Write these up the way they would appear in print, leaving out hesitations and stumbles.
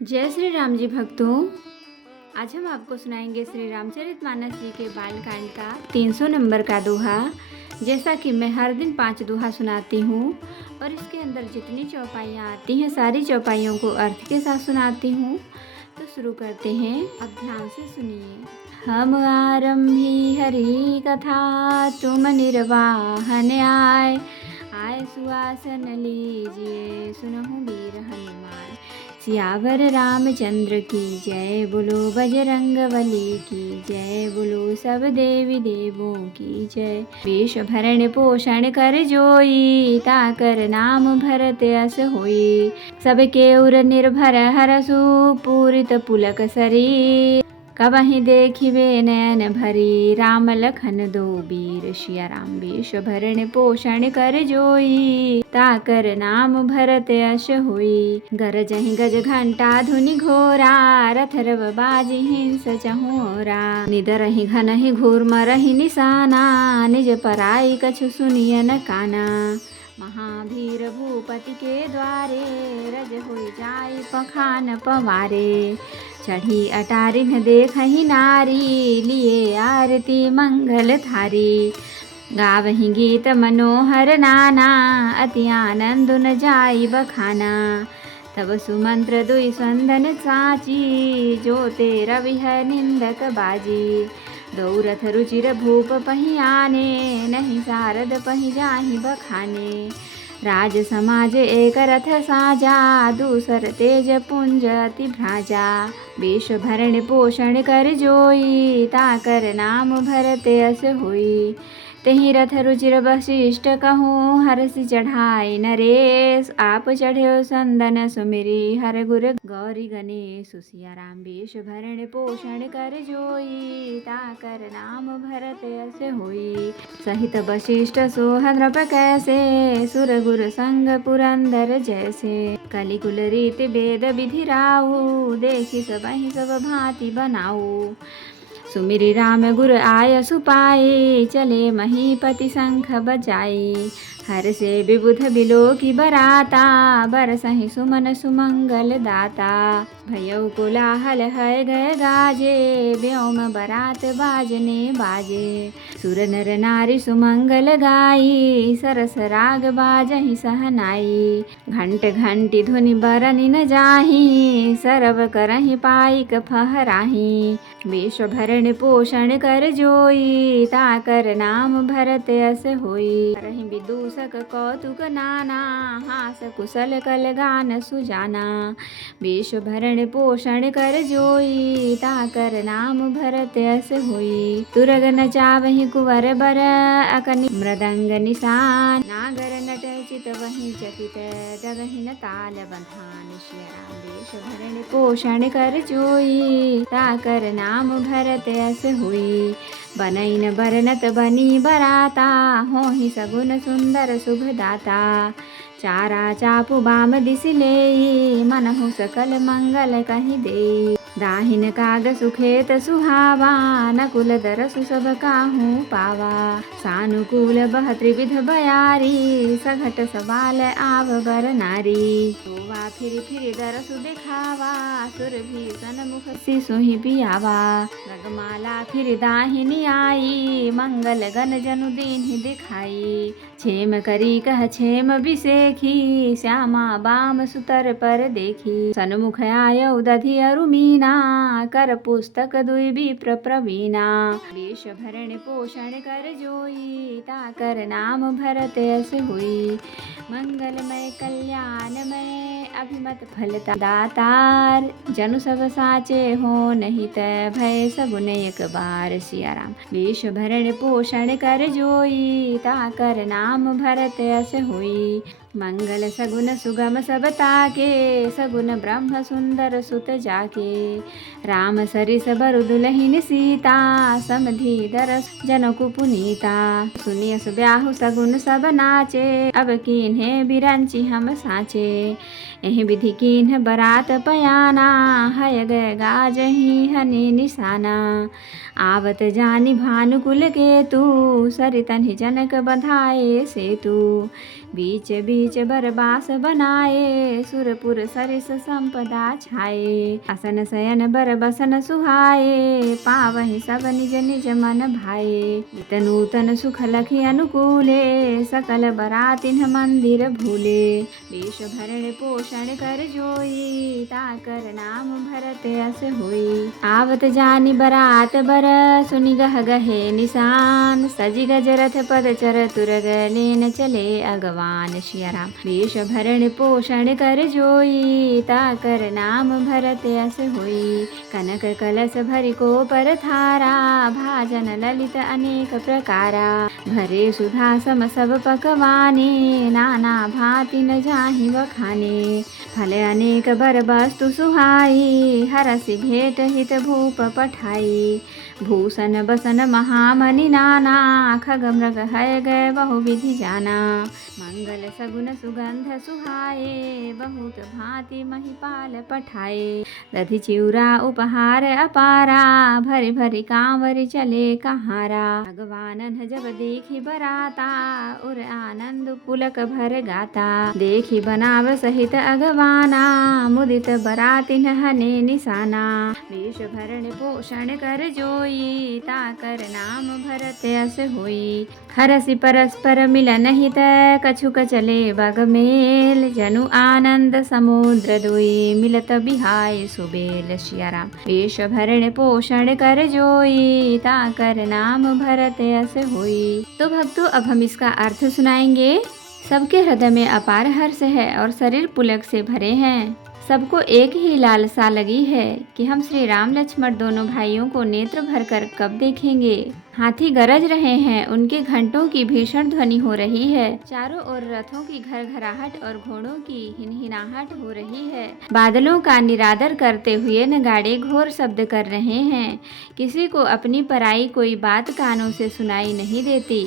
जय श्री राम जी भक्तों। आज हम आपको सुनाएंगे श्री रामचरितमानस जी के बालकांड का 300 नंबर का दोहा। जैसा कि मैं हर दिन 5 दोहा सुनाती हूँ और इसके अंदर जितनी चौपाइयाँ आती हैं सारी चौपाइयों को अर्थ के साथ सुनाती हूँ। तो शुरू करते हैं, अब ध्यान से सुनिए। हम आरंभी हरि कथा, तुम निर्वाहन आए सुआसन लीजिए, सुनहु वीर हनुमान। सियावर रामचंद्र की जय, बोलो बजरंग बली की जय, बोलो सब देवी देवों की जय। वेश भरण पोषण कर जोई, ताकर नाम भरत अस होई। सबके उर निर्भर हरसु, पूरित पुलक शरीर। कबहि देखिबे नयन भरी, राम लखन दो वीर। सिया राम वेश भरण पोषण कर जोई, ताकर नाम भरत यश होई। गरजहि गज घंटा धुनि घोरा, रथ रव बाजी हिंस चहोरा। निदरहि घनहि घूर मरहि निशाना, निज पराई कछु सुनिय न काना। महाभीर भूपति के द्वारे, रज होई जाई पखान पवारे। चढ़ी अटारी न देखहि नारी, लिए आरती मंगल थारी। गावहि गीत मनोहर नाना, अति आनंद न जाई बखाना। तब सुमंत्र दुई संदन साची, जो ते रवि है निंदक बाजी। दो रथ रुचिर भूप पहि आने, नहीं सारद पहि जाहि बखाने। राज समाज एक रथ साजा, दूसर तेज पुंज अति भ्राजा। वेश भरण पोषण कर जोई, ताकर नाम भरत यस होई। तेहि रथ रुचिर वशिष्ठ कहूँ, हरसि चढ़ाई नरेश। आप चढ़्यो संदन सुमिरी, हर गुर गौरी गणेश। सिया राम वेश भरण पोषण कर जोई, ताकर नाम भरत यस होई। सहित वशिष्ठ सोह नृप कैसे, सुर गुर संग पुरंदर जैसे। कलिकुल रीति वेद विधि राऊ, देखि सबहि सब भांति बनाऊ। सुमिरि राम गुर आय सुपाए, चले महीपति शंख बजाई। हर से विबुध बिलो की बराता, बरसहि सुमन सुमंगल दाता। भयउ कोलाहल है गए गाजे, व्योम बरात बाजने बाजे। सुर नर नारी सुमंगल गाई, सरस राग बाजहि सहनाई। घंट घंटी धुनि बरनि न जाहि, सरव करहि पाइक फहराहि। वेश भरण पोषण कर जोई, ताकर नाम भरत यस होई। करहि विदूषक कौतुक नाना, हास कुशल कल गान सुजाना। वेश भरण पोषण कर जोई, ताकर नाम भरत यस होई। तुरग नचावहि कुंवर बर, अकनि मृदंग निशान। नागर नट चितवहि चकित, डगहि न ताल बंधान। सिया राम वेश भरण पोषण कर जोई, ताकर नाम भरत यस होई। बनैन बरनत बनी बराता, होहि सगुन सुंदर शुभ दाता। चारा चापु बाम दिस लेई, मनहु सकल मंगल कहि देई। दाहिन काग सुखेत सुहावा, नकुल दरसु सब काहू पावा। सानुकूल बह त्रिविध बयारी, सघट सवाल आव बर नारी। सोवा फिर फिर दरसु दिखावा, सुर भीषण मुख सिसुहि पियावा। रगमाला फिर दाहिनी आई, मंगल गन जनु दीन्हि दिखाई। क्षेम करी कह क्षेम बिसेखी, श्यामा बाम सुतर पर देखी। सन्मुख आयउ दधि अरु मीना, कर पुस्तक दुई विप्र प्रवीणा। वेश भरण पोषण कर जोई, ताकर नाम भरत यस होई। मंगलमय कल्याणमय, अभिमत फलता दातार। जनु सब साचे हो नहीं तय, भय सगुन एक बार। सिया राम वेश भरण पोषण कर जोई, ताकर नाम भरत यस होई। मंगल सगुन सुगम सब ताके, सगुन ब्रह्म सुंदर सुत जाके। राम सरिस बरु दुलहिन सीता, समधि दरस जनकु पुनीता। सुनियस ब्याहु सगुन सब नाचे, अब कीन्हे बिरंचि हम साचे। एहि विधि कीन्ह बरात पयाना, हय गए गाजहि हनि निशाना। आवत जानि भानुकुल केतु, सरितन्हि जनक बधाए सेतु। बीच बीच बरबास बनाए, सुरपुर सरिस संपदा छाए। आसन शयन बर बसन सुहाए, पावहि सब निज निज मन भाए। नित नूतन सुख लखि अनुकूले, सकल बरातिन मंदिर भूले। वेश भरण पोषण कर जोई, ताकर नाम भरत अस होई। आवत जानि बरात बर, सुनि गह गहे निशान। सजि गज रथ पद चर तुरग, लेन चले अगवान। सिया राम। वेश भरण पोषण कर जोई, ताकर नाम भरत अस होई। कनक कलश भरि को पर थारा, भाजन ललित अनेक प्रकारा। भरे सुधा सम सब पकवाने, नाना भांति न जाहि बखाने। फल अनेक बर वस्तु सुहाई, हरसि भेंट हित भूप पठाई। भूषण बसन महामणि नाना, खग मृग है गए बहु विधि जाना। मंगल सगुन सुगंध सुहाए, बहुत भांति महिपाल पठाए। दधि चिउरा उपहार अपारा, भरि भरि कांवरि चले कहारा। भगवानन जब देखी बराता, उर आनंद पुलक भर गाता। देखी बनाव सहित अगवाना, मुदित बरातिन हने निशाना। वेश भरण पोषण कर जोई, ताकर नाम भरत अस होई। हरसि परस्पर मिलन हित, कछुक चले बग मेल। जनु आनंद समुद्र दुई, मिलत बिहाय सुबेल। सिया राम। वेश भरण पोषण कर जोई, ताकर नाम भरत अस होई। तो भक्तों, अब हम इसका अर्थ सुनाएंगे। सबके हृदय में अपार हर्ष है और शरीर पुलक से भरे हैं। सबको एक ही लालसा लगी है कि हम श्री राम लक्ष्मण दोनों भाइयों को नेत्र भरकर कब देखेंगे। हाथी गरज रहे हैं, उनके घंटों की भीषण ध्वनि हो रही है। चारों ओर रथों की घरघराहट और घोड़ों की हिनहिनाहट हो रही है। बादलों का निरादर करते हुए नगाड़े घोर शब्द कर रहे हैं। किसी को अपनी पराई कोई बात कानों से सुनाई नहीं देती।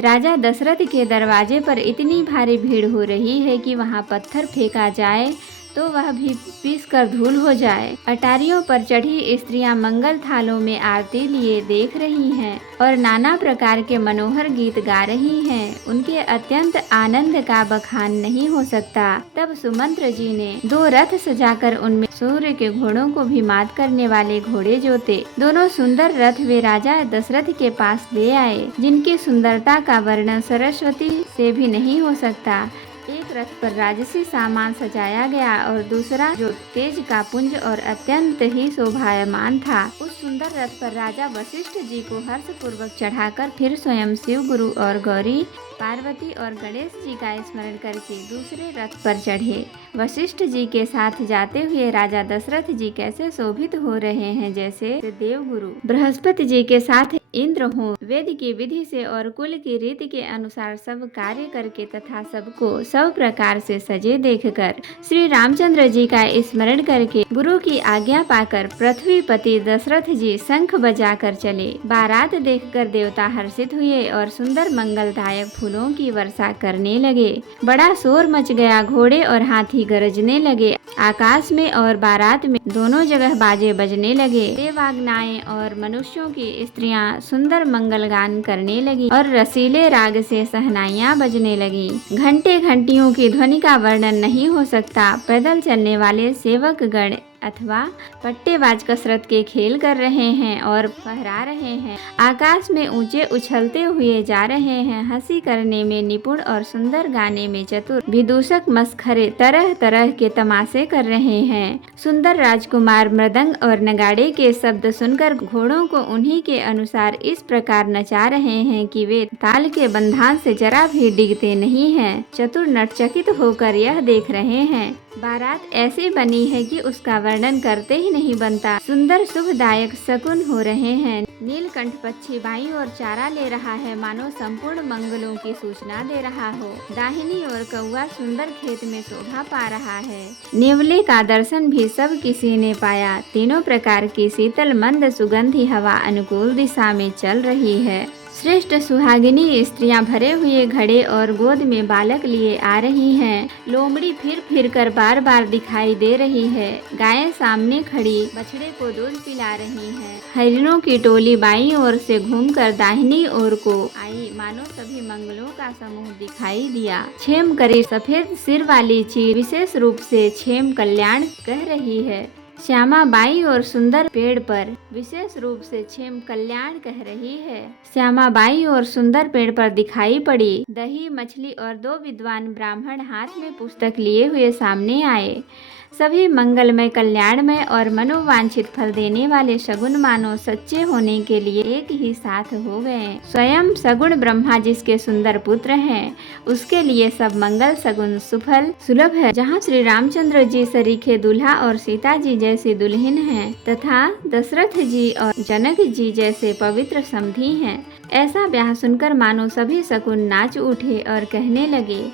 राजा दशरथ के दरवाजे पर इतनी भारी भीड़ हो रही है कि वहां पत्थर फेंका जाए तो वह भी पीस कर धूल हो जाए। अटारियों पर चढ़ी स्त्रियां मंगल थालों में आरती लिए देख रही हैं और नाना प्रकार के मनोहर गीत गा रही हैं। उनके अत्यंत आनंद का बखान नहीं हो सकता। तब सुमंत्र जी ने 2 रथ सजाकर उनमें सूर्य के घोड़ों को भी मात करने वाले घोड़े जोते। दोनों सुंदर रथ वे राजा दशरथ के पास ले आए, जिनकी सुंदरता का वर्णन सरस्वती से भी नहीं हो सकता। एक रथ पर राजसी सामान सजाया गया और दूसरा जो तेज का पुंज और अत्यंत ही शोभायमान था। उस सुंदर रथ पर राजा वशिष्ठ जी को हर्ष पूर्वक चढ़ाकर फिर स्वयं शिव गुरु और गौरी पार्वती और गणेश जी का स्मरण करके दूसरे रथ पर चढ़े। वशिष्ठ जी के साथ जाते हुए राजा दशरथ जी कैसे शोभित हो रहे हैं, जैसे देवगुरु बृहस्पति जी के साथ इंद्र हो। वेद की विधि से और कुल की रीति के अनुसार सब कार्य करके तथा सबको सब प्रकार से सजे देखकर श्री रामचंद्र जी का स्मरण करके गुरु की आज्ञा पाकर पृथ्वीपति दशरथ जी शंख बजाकर चले। बारात देखकर देवता हर्षित हुए और सुंदर मंगलदायक फूलों की वर्षा करने लगे। बड़ा शोर मच गया, घोड़े और हाथी गरजने लगे। आकाश में और बारात में दोनों जगह बाजे बजने लगे। देवाग्नाएं और मनुष्यों की स्त्रियां सुंदर मंगल गान करने लगी और रसीले राग से सहनाइयां बजने लगी। घंटे घंटियों की ध्वनि का वर्णन नहीं हो सकता। पैदल चलने वाले सेवक गण अथवा पट्टेबाज कसरत के खेल कर रहे हैं और फहरा रहे हैं। आकाश में ऊंचे उछलते हुए जा रहे हैं। हंसी करने में निपुण और सुंदर गाने में चतुर विदूषक मस्खरे तरह तरह के तमाशे कर रहे हैं। सुंदर राजकुमार मृदंग और नगाड़े के शब्द सुनकर घोड़ों को उन्हीं के अनुसार इस प्रकार नचा रहे हैं कि वे ताल के बंधान से जरा भी डिगते नहीं हैं। चतुर नटचकित होकर यह देख रहे हैं। बारात ऐसी बनी है कि उसका वर्णन करते ही नहीं बनता। सुंदर शुभदायक शकुन हो रहे हैं। नीलकंठ पक्षी बाईं ओर चारा ले रहा है, मानो संपूर्ण मंगलों की सूचना दे रहा हो। दाहिनी ओर कौवा सुंदर खेत में शोभा पा रहा है। नेवले का दर्शन भी सब किसी ने पाया। तीनों प्रकार की शीतल मंद सुगंधी हवा अनुकूल दिशा में चल रही है। श्रेष्ठ सुहागिनी स्त्रियां भरे हुए घड़े और गोद में बालक लिए आ रही हैं। लोमड़ी फिर फिर कर बार बार दिखाई दे रही है। गायें सामने खड़ी बछड़े को दूध पिला रही हैं। हरिणों की टोली बाईं ओर से घूमकर दाहिनी ओर को आई, मानो सभी मंगलों का समूह दिखाई दिया। क्षेम करे सफेद सिर वाली चील विशेष रूप से क्षेम कल्याण कह रही है। श्यामा बाई और सुंदर पेड़ पर विशेष रूप से क्षेम कल्याण कह रही है। श्यामा बाई और सुंदर पेड़ पर दिखाई पड़ी। दही मछली और 2 विद्वान ब्राह्मण हाथ में पुस्तक लिए हुए सामने आए। सभी मंगलमय कल्याणमय और मनोवांछित फल देने वाले सगुन मानो सच्चे होने के लिए एक ही साथ हो गए। स्वयं सगुण ब्रह्मा जिसके सुंदर पुत्र हैं, उसके लिए सब मंगल सगुन सुफल सुलभ है। जहाँ श्री रामचंद्र जी सरीखे दूल्हा और सीता जी जैसी दुल्हन हैं, तथा दशरथ जी और जनक जी जैसे पवित्र समधी हैं। ऐसा ब्याह सुनकर मानो सभी शकुन नाच उठे और कहने लगे,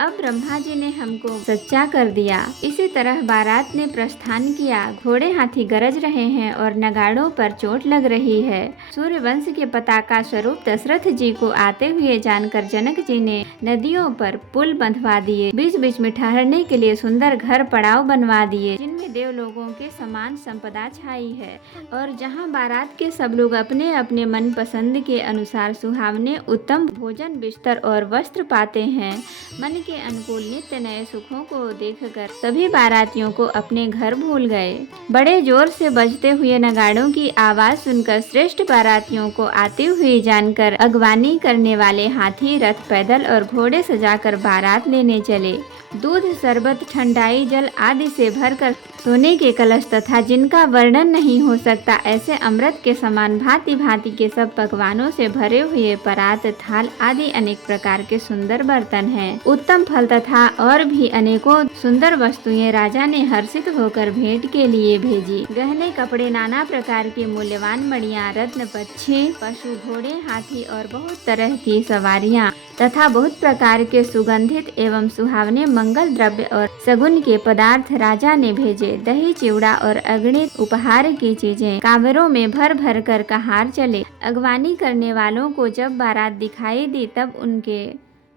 अब ब्रह्मा जी ने हमको सच्चा कर दिया। इसी तरह बारात ने प्रस्थान किया। घोड़े हाथी गरज रहे हैं और नगाड़ों पर चोट लग रही है। सूर्यवंश के पताका स्वरूप दशरथ जी को आते हुए जानकर जनक जी ने नदियों पर पुल बंधवा दिए। बीच बीच में ठहरने के लिए सुंदर घर पड़ाव बनवा दिए, जिनमें देवलोगों के समान संपदा छाई है। और जहाँ बारात के सब लोग अपने अपने मन पसंद के अनुसार सुहावने उत्तम भोजन बिस्तर और वस्त्र पाते हैं, मन के अनुकूल नित्य नए सुखों को देखकर सभी बारातियों को अपने घर भूल गए। बड़े जोर से बजते हुए नगाड़ों की आवाज सुनकर श्रेष्ठ बारातियों को आती हुई जानकर अगवानी करने वाले हाथी रथ पैदल और घोड़े सजाकर बारात लेने चले। दूध शरबत ठंडाई जल आदि से भरकर सोने के कलश तथा जिनका वर्णन नहीं हो सकता ऐसे अमृत के समान भांति भांति के सब पकवानों से भरे हुए परात थाल आदि अनेक प्रकार के सुंदर बर्तन हैं। उत्तम फल तथा और भी अनेकों सुंदर वस्तुएं राजा ने हर्षित होकर भेंट के लिए भेजी। गहने कपड़े नाना प्रकार की मूल्यवान मणियां रत्न पक्षी पशु घोड़े हाथी और बहुत तरह की सवारियां तथा बहुत प्रकार के सुगंधित एवं सुहावने मंगल द्रव्य और सगुन के पदार्थ राजा ने भेजे। दही चिवड़ा और अगणित उपहार की चीजें कांवरों में भर भर कर कहार चले। अगवानी करने वालों को जब बारात दिखाई दी तब उनके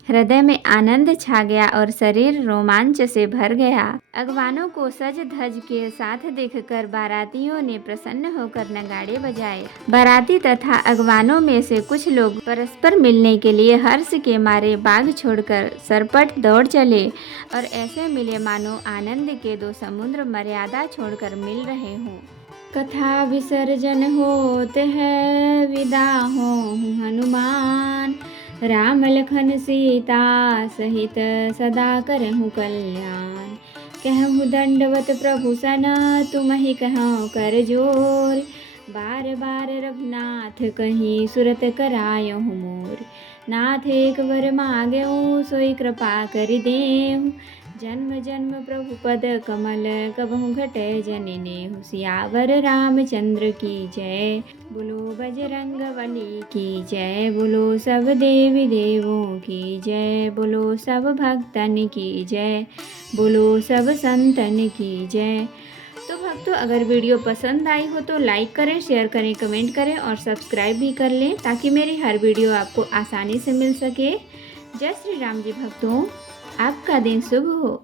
हृदय में आनंद छा गया और शरीर रोमांच से भर गया। अगवानों को सज धज के साथ देखकर बारातियों ने प्रसन्न होकर नगाड़े बजाए। बाराती तथा अगवानों में से कुछ लोग परस्पर मिलने के लिए हर्ष के मारे बाग छोड़कर सरपट दौड़ चले और ऐसे मिले मानो आनंद के 2 समुद्र मर्यादा छोड़कर मिल रहे हों। कथा विसर्जन होते हैं विदा हो हनुमान, राम लखन सीता सहित सदा करहु कल्याण। कहूँ दंडवत प्रभु सन तुम ही कहूँ कर जोर, बार बार रघुनाथ कहीं सुरत करायो मोर। नाथ एक वर मांगेऊ सोई कृपा कर देहु, जन्म जन्म प्रभु पद कमल कबहु घटे जनने। सियावर रामचंद्र की जय, बोलो बजरंग बली की जय, बोलो सब देवी देवों की जय, बोलो सब भक्तन की जय, बोलो सब संतन की जय। तो भक्तों, अगर वीडियो पसंद आई हो तो लाइक करें, शेयर करें, कमेंट करें और सब्सक्राइब भी कर लें ताकि मेरी हर वीडियो आपको आसानी से मिल सके। जय श्री राम जी भक्तों, आपका दिन शुभ हो।